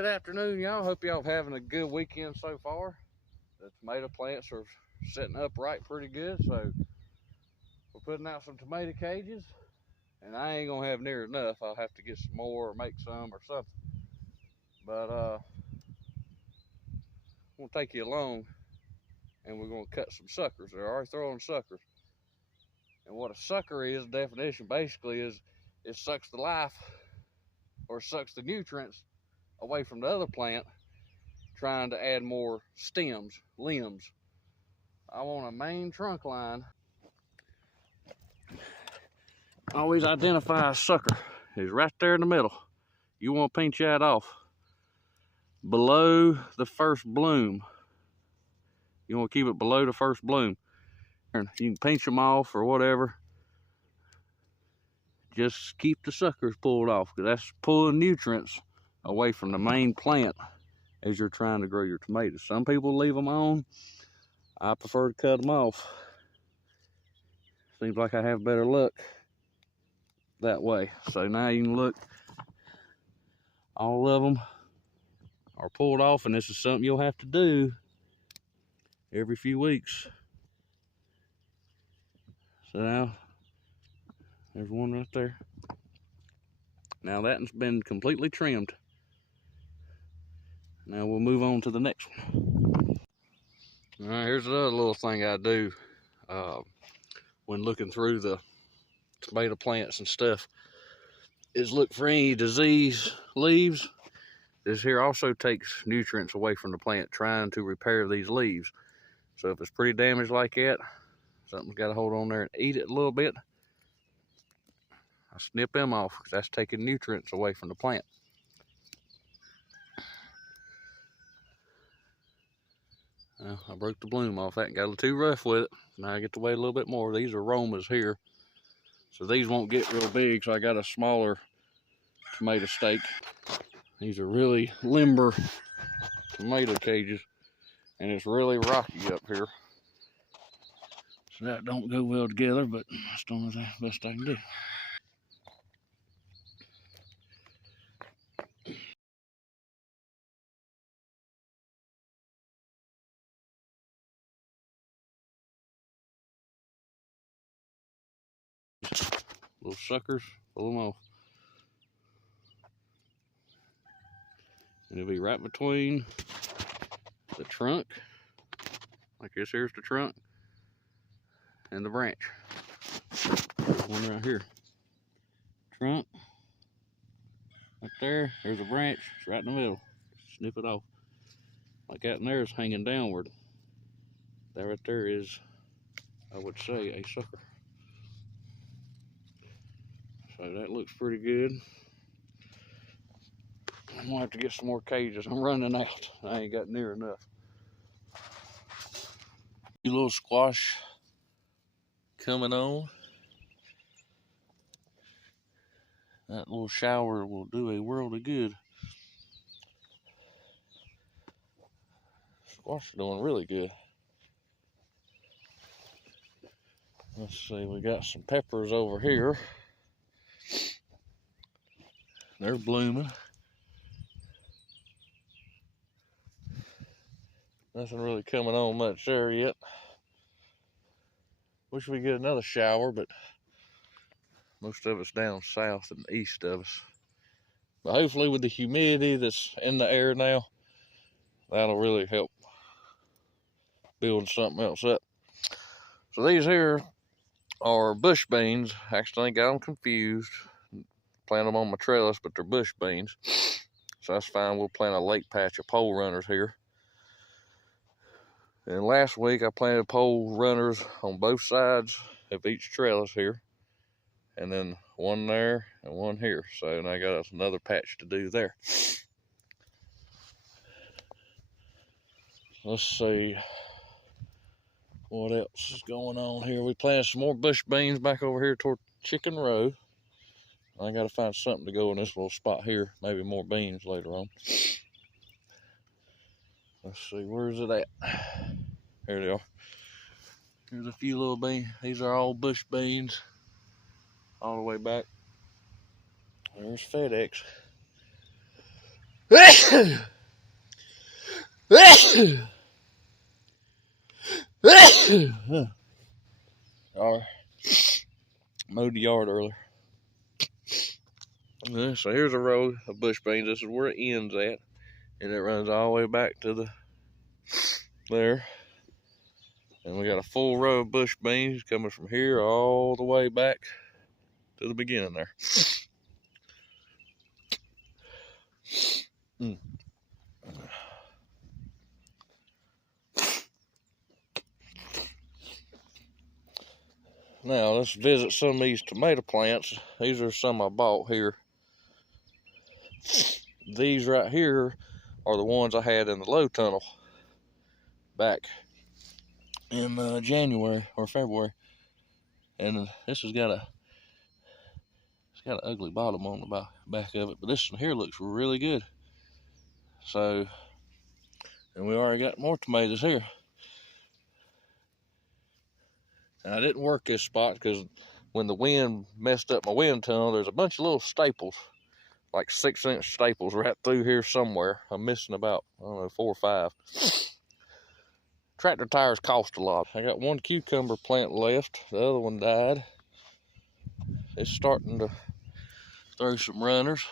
good afternoon, y'all. Hope y'all having a good weekend so far. The tomato plants are setting up right pretty good, so we're putting out some tomato cages, and I ain't gonna have near enough. I'll have to get some more or make some or something. But I'm gonna take you along, and we're gonna cut some suckers. They're already throwing suckers, and what a sucker is, definition basically is it sucks the life or sucks the nutrients away from the other plant, trying to add more stems, limbs. I want a main trunk line. Always identify a sucker. He's right there in the middle. You want to pinch that off below the first bloom. You want to keep it below the first bloom. You can pinch them off or whatever. Just keep the suckers pulled off, because that's pulling nutrients away from the main plant as you're trying to grow your tomatoes. Some people leave them on. I prefer to cut them off. Seems like I have better luck that way. So now you can look, all of them are pulled off, and this is something you'll have to do every few weeks. So now there's one right there. Now that's been completely trimmed. Now we'll move on to the next one. All right, here's another little thing I do when looking through the tomato plants and stuff, is look for any disease leaves. This here also takes nutrients away from the plant, trying to repair these leaves. So if it's pretty damaged like that, something's got to hold on there and eat it a little bit, I snip them off, because that's taking nutrients away from the plant. Well, I broke the bloom off that and got a little too rough with it. Now I get to wait a little bit more. These are Romas here, so these won't get real big, so I got a smaller tomato stake. These are really limber tomato cages, and it's really rocky up here, so that don't go well together, but that's the best I can do. Little suckers, pull them off. And it'll be right between the trunk, like this here's the trunk, and the branch. There's one right here. Trunk, right there, there's a branch, it's right in the middle. Snip it off. Like that, and there is hanging downward. That right there is, I would say, a sucker. So that looks pretty good. I'm gonna have to get some more cages. I'm running out. I ain't got near enough. A little squash coming on. That little shower will do a world of good. Squash are doing really good. Let's see, we got some peppers over here. They're blooming. Nothing really coming on much there yet. Wish we could get another shower, but most of it's down south and east of us. But hopefully with the humidity that's in the air now, that'll really help build something else up. So these here are bush beans. Actually got them confused. Plant them on my trellis, but they're bush beans. So that's fine. We'll plant a late patch of pole runners here. And last week I planted pole runners on both sides of each trellis here. And then one there and one here. So now I got another patch to do there. Let's see what else is going on here. We planted some more bush beans back over here toward Chicken Row. I got to find something to go in this little spot here. Maybe more beans later on. Let's see, where's it at? Here they are. Here's a few little beans. These are all bush beans all the way back. There's FedEx. Or mowed the yard earlier. So here's a row of bush beans. This is where it ends at, and it runs all the way back to there. And we got a full row of bush beans coming from here all the way back to the beginning there. Now let's visit some of these tomato plants. These are some I bought here. These right here are the ones I had in the low tunnel back in January or February, and this has got an ugly bottom on the back of it, but this one here looks really good. So, and we already got more tomatoes here. And I didn't work this spot because when the wind messed up my wind tunnel, there's a bunch of little staples, like 6-inch staples right through here somewhere. I'm missing about, I don't know, 4 or 5. Tractor tires cost a lot. I got one cucumber plant left. The other one died. It's starting to throw some runners.